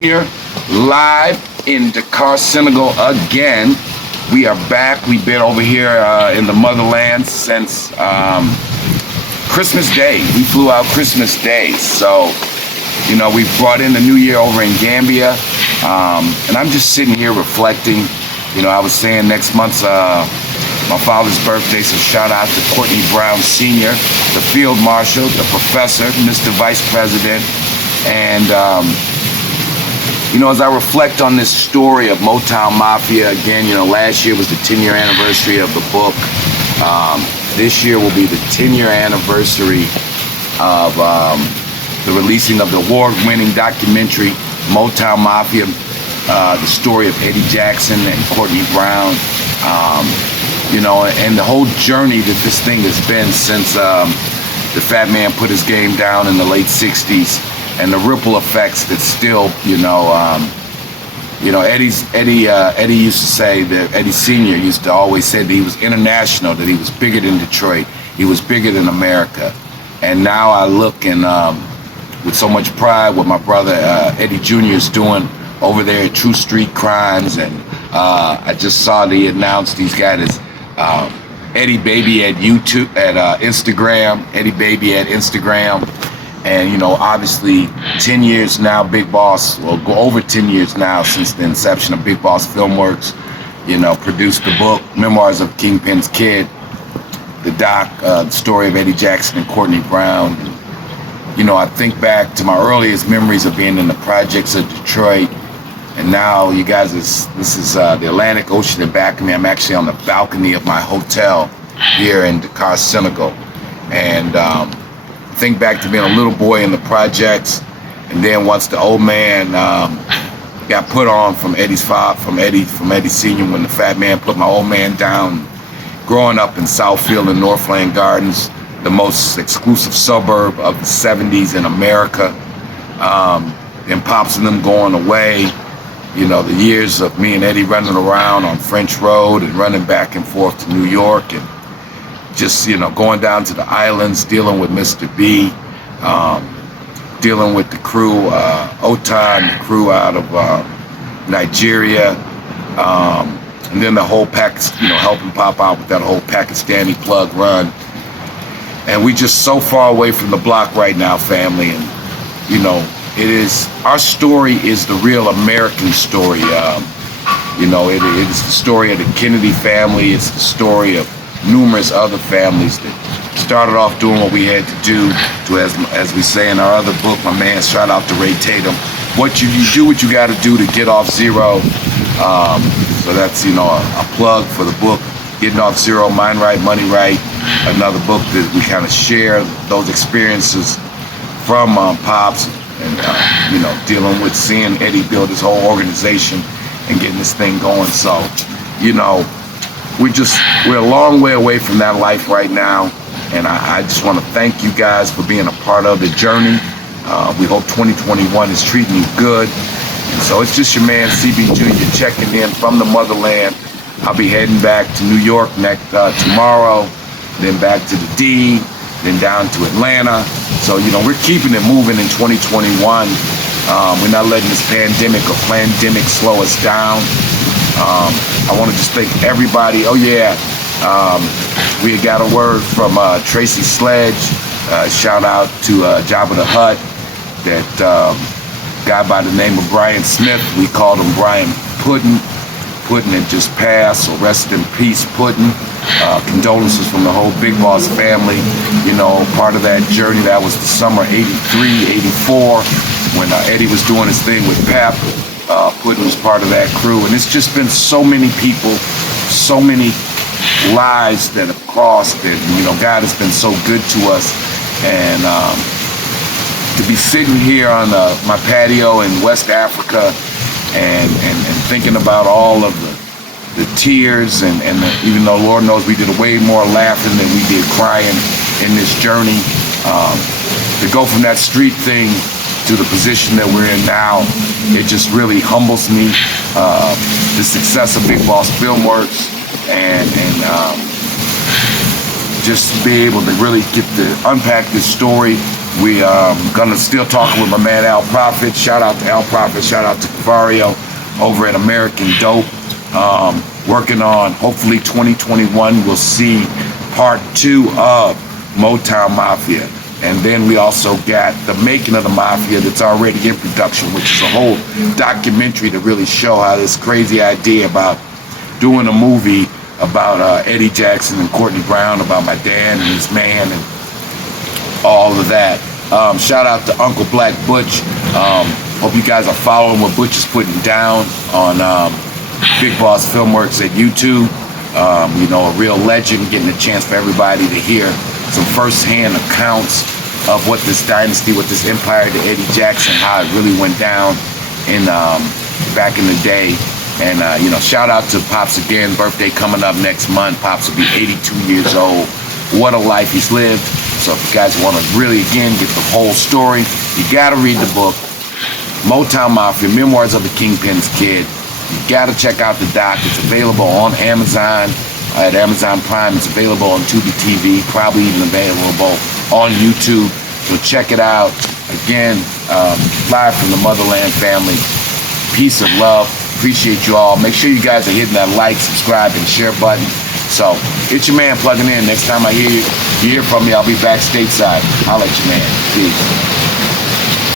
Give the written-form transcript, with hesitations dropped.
Here, live in Dakar, Senegal again. We are back. We've been over here in the motherland since Christmas Day. We flew out Christmas Day. So, we brought in the new year over in Gambia. And I'm just sitting here reflecting. I was saying next month's my father's birthday, so shout out to Courtney Brown Sr., the Field Marshal, the Professor, Mr. Vice President, and as I reflect on this story of Motown Mafia, again, last year was the 10-year anniversary of the book. This year will be the 10-year anniversary of the releasing of the award-winning documentary, Motown Mafia, the story of Eddie Jackson and Courtney Brown, and the whole journey that this thing has been since the Fat Man put his game down in the late 60s. And the ripple effects that still, Eddie used to say that Eddie Sr. used to always say that he was international, that he was bigger than Detroit, he was bigger than America. And now I look and with so much pride what my brother Eddie Jr. is doing over there at True Street Crimes, and I just saw that he announced he's got his Eddie Baby at YouTube, at Instagram, Eddie Baby at Instagram. And, obviously 10 years now, Big Boss, well, go over 10 years now since the inception of Big Boss Filmworks, produced the book, Memoirs of Kingpin's Kid, the doc, the story of Eddie Jackson and Courtney Brown. And, I think back to my earliest memories of being in the projects of Detroit. And now, you guys, this is the Atlantic Ocean in back of me. I'm actually on the balcony of my hotel here in Dakar, Senegal. And, think back to being a little boy in the projects, and then once the old man got put on from Eddie's father, from Eddie Sr., when the Fat Man put my old man down, growing up in Southfield and Northland Gardens, the most exclusive suburb of the 70s in America, and Pops and them going away, the years of me and Eddie running around on French Road and running back and forth to New York, and just, going down to the islands, dealing with Mr. B, dealing with the crew, Ota and the crew out of Nigeria, and then the whole helping Pop out with that whole Pakistani plug run. And we just so far away from the block right now, family. And, our story is the real American story. It is the story of the Kennedy family. It's the story of numerous other families that started off doing what we had to do to, as we say in our other book, my man, shout out to Ray Tatum, what you do what you got to do to get off zero. So that's, a plug for the book, Getting Off Zero, Mind Right, Money Right, another book that we kind of share those experiences from Pops and, dealing with seeing Eddie build his whole organization and getting this thing going. So, we're a long way away from that life right now, and I just want to thank you guys for being a part of the journey. We hope 2021 is treating you good. And so it's just your man CB Jr. checking in from the motherland. I'll be heading back to New York tomorrow, then back to the D, then down to Atlanta. So we're keeping it moving in 2021. We're not letting this pandemic slow us down. I want to just thank everybody. Oh yeah, we got a word from Tracy Sledge. Shout out to Jabba the Hutt. That guy by the name of Brian Smith. We called him Brian Puddin'. Puddin' had just passed, so rest in peace, Puddin'. Condolences from the whole Big Boss family. Part of that journey, that was the summer 83, 84, when Eddie was doing his thing with Pap. Puddin' was part of that crew, and it's just been so many people, so many lives that have crossed it. And, God has been so good to us, and to be sitting here on my patio in West Africa and thinking about all of the tears and even though Lord knows we did way more laughing than we did crying in this journey, to go from that street thing to the position that we're in now, it just really humbles me. The success of Big Boss Filmworks and just to be able to really get to unpack this story We gonna still talking with my man Al Prophet. Shout out to Al Prophet. Shout out to Cavario over at American Dope. Working on, hopefully 2021 we'll see part 2 of Motown Mafia. And then we also got the making of the Mafia that's already in production, which is a whole documentary to really show how this crazy idea about doing a movie about Eddie Jackson and Courtney Brown, about my dad and his man and all of that. Shout out to Uncle Black Butch. Hope you guys are following what Butch is putting down on Big Boss Filmworks at YouTube. You know, a real legend, getting a chance for everybody to hear some first-hand accounts of what this dynasty, what this empire to Eddie Jackson, how it really went down in back in the day. And you know, shout out to Pops again. Birthday coming up next month. Pops will be 82 years old. What a life he's lived. So if you guys want to really, again, get the whole story, you got to read the book, Motown Mafia, Memoirs of the Kingpin's Kid. You got to check out the doc. It's available on Amazon, at Amazon Prime. It's available on Tubi TV, probably even available on YouTube. So check it out. Again, live from the Motherland family. Peace of love. Appreciate you all. Make sure you guys are hitting that like, subscribe, and share button. So it's your man plugging in. Next time I hear from me, I'll be back stateside. I'll let you, man. Peace.